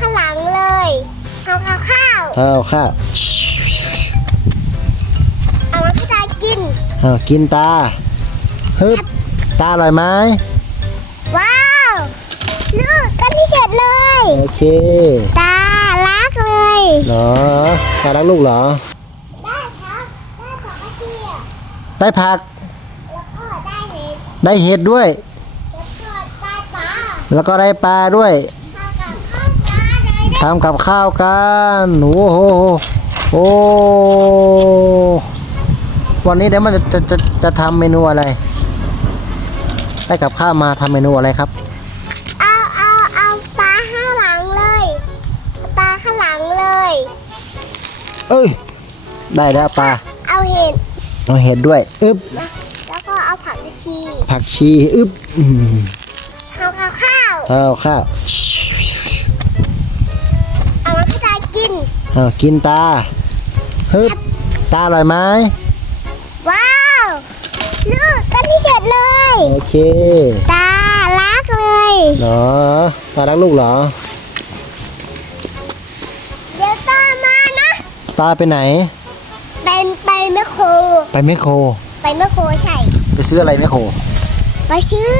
ข้างหลังเลยเอาข้าวข้าวเอาข้าวเอามาให้ตากินเอากินตาฮึบตาอร่อยไหมว้าวลูกกันที่เสร็จเลยโอเค ตารักเลยเหรอตารักลูกเหรอ ได้ครับได้ของอาเซียได้ผักแล้วก็ได้เห็ดได้เห็ดด้วย แล้วก็ได้ปลาแล้วก็ได้ปลาด้วย ทำกับข้าวปลาเลยนะทำกับข้าวกันโอ้โหโอ้วันนี้เดี๋ยวมันจะจะจะจะทำเมนูอะไร ได้กับข้าวมาทำเมนูอะไรครับ เอาเอาเอาปลาข้างหลังเลยเอาปลาข้างหลังเลย เอ้ย ได้แล้วปลา เอาเห็ดเอาเห็ดด้วยอึ๊บนะแล้วก็เอาผักชีผักชีอึ๊บอืมทำกับข้าวข้าวข้าว อากินตาฮึบตาอร่อยไหมว้าวลูกกันที่เสร็จเลย โอเค ตารักเลยเหรอตารักลูกเหรอ เดี๋ยวตามมานะ ตาไปไหน เป็นไปแมคโคร ไปแมคโคร ไปแมคโครใช่ไปซื้ออะไรแมคโคร ไปชื่อ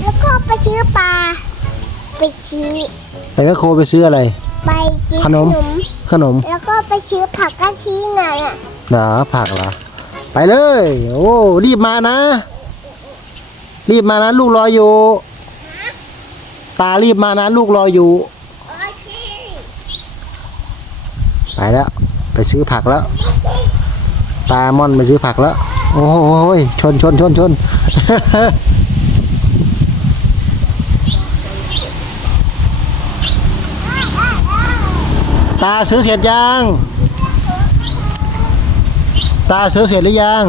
แล้วก็ไปชื่อปลา ไปชี้ ไปแมคโครไปซื้ออะไร ไปชี้ขนม ขนมแล้วก็ไปซื้อผักกะชี้ไงอะเหรอผักเหรอไปเลย โอ้รีบมานะ รีบมานะ ลูกรออยู่ ตารีบมานะ ลูกรออยู่ โอเคไปแล้ว ไปซื้อผักแล้ว ตาม่อนไปซื้อผักแล้ว โอ้โหยชนชนชนชน ตาซื้อเสร็จยัง ตาซื้อเสร็จหรือยัง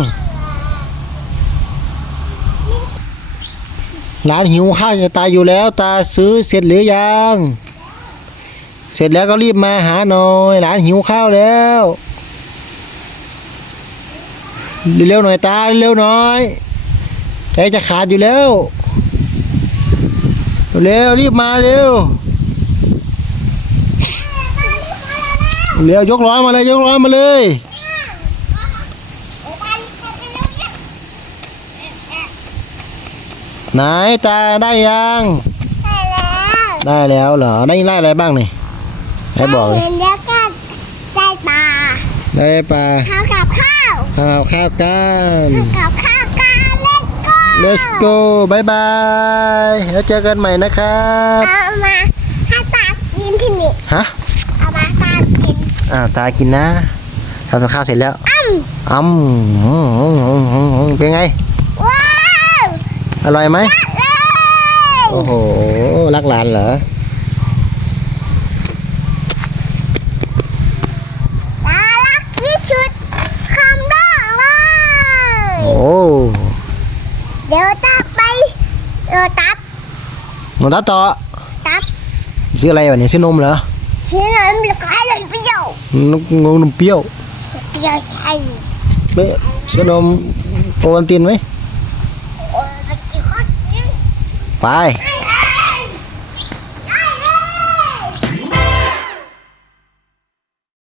หลานหิวข้าวจะตายอยู่แล้ว ตาซื้อเสร็จหรือยัง เสร็จแล้วก็รีบมาหาหน่อย หลานหิวข้าวแล้วเร็วหน่อยตาเร็วหน่อยใจจะขาดอยู่แล้ว เร็วรีบมาเร็ว เร็วยกล้อมาเลยยกล้อมาเลยไหนตาได้ยังได้แล้วได้แล้วเหรอได้ไล่อะไรบ้างนี่ให้บอกเลยได้เห็นแล้วก็ได้ปลาได้ปลาทำกับข้าวข้าวข้าวกันทำกับข้าวกันเล็กก็ let's go บายบายแล้วเจอกันใหม่นะครับเอามาให้ตากินที่นี่ฮะ เอามาตากิน อ่าตากินนะทำกับข้าวเสร็จแล้วอ้ำอ้ำเป็นไง ว้าวอร่อยไหมเลยโอ้โห รักหลานเหรอตาลักที่ชุดคำร้องเลยโอ้เดี๋ยวตาไปเออตับหนูตาต่อตับชื่ออะไรวะเนี่ยชื่อนมเหรอ ชื่อน้ำแล้วก็ให้เลยเปรี้ยวนมนมเปรี้ยวเปรี้ยวใช่เป๊ะชื่อนมโอวัลตินไหมโอ้ยมันจะฮอตเนี่ยไปให้